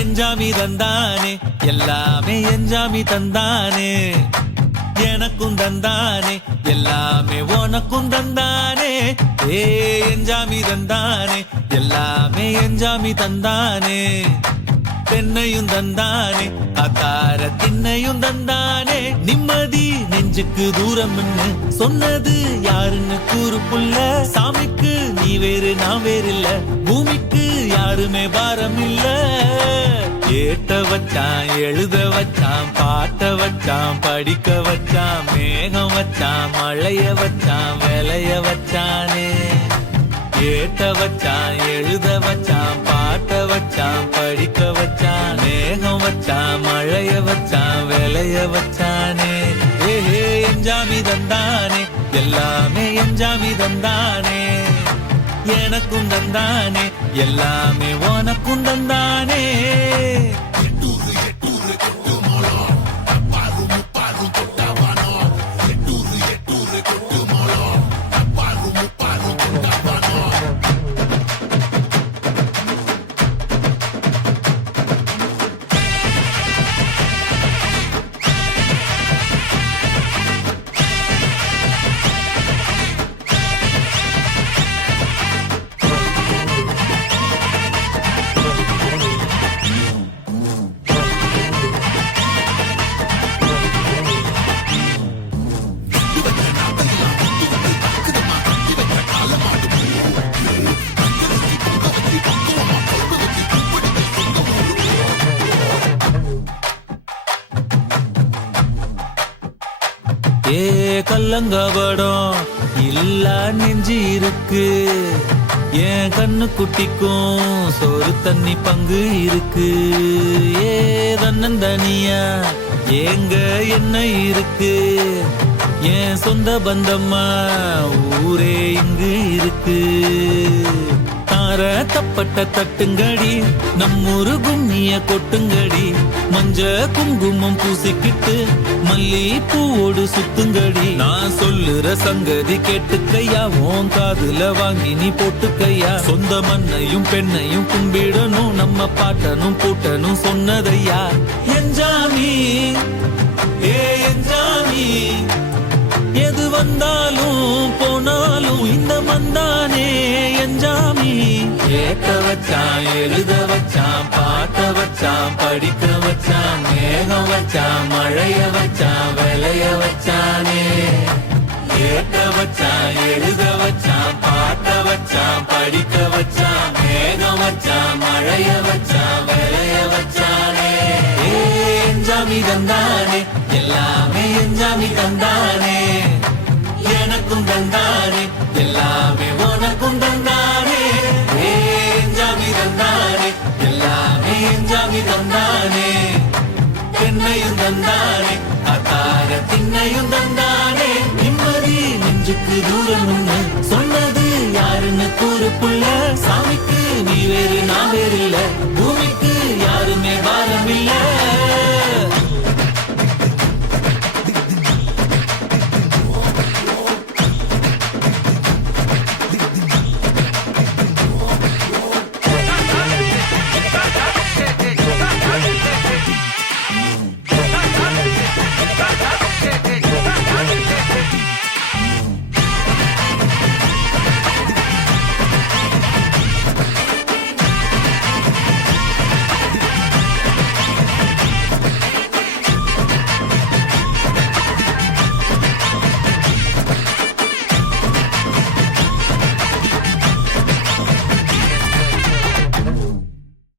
எஞ்சாமி தந்தானே எல்லாமே எஞ்சாமி தந்தானே எனக்கும் தந்தானே எல்லாமே உனக்கும் தந்தானே ஏ எஞ்சாமி தந்தானே எல்லாமே எஞ்சாமி தந்தானே தென்னையும் தந்தானே அத்தார திண்ணையும் தந்தானே நிம்மதி நெஞ்சுக்கு தூரம்னு சொன்னது யாருன்னு கூறு புள்ள சாமிக்கு நீ வேறு நான் வேறு இல்ல பூமிக்கு யாருமே பாரம் இல்ல ஏட்ட வச்சான் எழுத வச்சான் பாட்ட வச்சான் படிக்க வச்சான் மேகம் வச்சான் மழைய வச்சான் விளைய வச்சானே ஏட்ட வச்சான் எழுத வச்சான் பாட்ட வச்சான் படிக்க வச்சான் மேகம் வச்சான் மழைய வச்சான் விளைய வச்சானே ஏஹே எஞ்சாமி தந்தானே எல்லாமே எஞ்சாமி தந்தானே எனக்கும் தந்தானே எல்லாமே உனக்கும் தந்தானே ஏ கல்லங்கபடம் இல்ல நெஞ்சு இருக்கு என் கண்ணு குட்டிக்கும் சோறு தண்ணி பங்கு இருக்கு ஏ தன்னந்தனியா ஏங்க என்ன இருக்கு என் சொந்த பந்தம்மா ஊரே இங்கு இருக்கு தார தப்பட்ட தட்டுங்கடி நம்மூரு கும்மிய கொட்டுங்கடி மஞ்ச குங்குமம் பூசிக்கிட்டு மல்லி பூவோடு சுத்துங்கடி நான் சொல்லுற சங்கதி கேட்டுக்கையா உன் காதுல வாங்கி நீ போட்டுக்கையா சொந்த மண்ணையும் பெண்ணையும் கும்பிடணும் நம்ம பாட்டனும் பூட்டனும் சொன்னதையா எஞ்சாமி ஏ எஞ்சாமி எது வந்தாலும் போனாலும் இந்த மந்தானே எஞ்சாமி ஏட்ட வச்சான் எழுத வச்சான் பாட்ட வச்சான் படிக்க வச்சான் மேகம் வச்சான் மழைய வச்சான் விளைய வச்சானே ஏட்ட வச்சான் எழுத வச்சான் பாட்ட வச்சான் படிக்க வச்சான் மேகம் வச்சான் மழைய வச்சான் விளைய வச்சானே எஞ்சாமி தந்தானே எல்லாமே எஞ்சாமி தந்தானே எனக்கும் தந்தானே எல்லாமே உனக்கும் தந்தானே எஞ்சாமி தந்தானே எல்லாமே எஞ்சாமி தந்தானே தென்னையும் தந்தானே அத்தார திண்ணையும் தந்தானே நிம்மதி நெஞ்சுக்கு தூரம் சொன்னது யாருன்னு கூறு புள்ள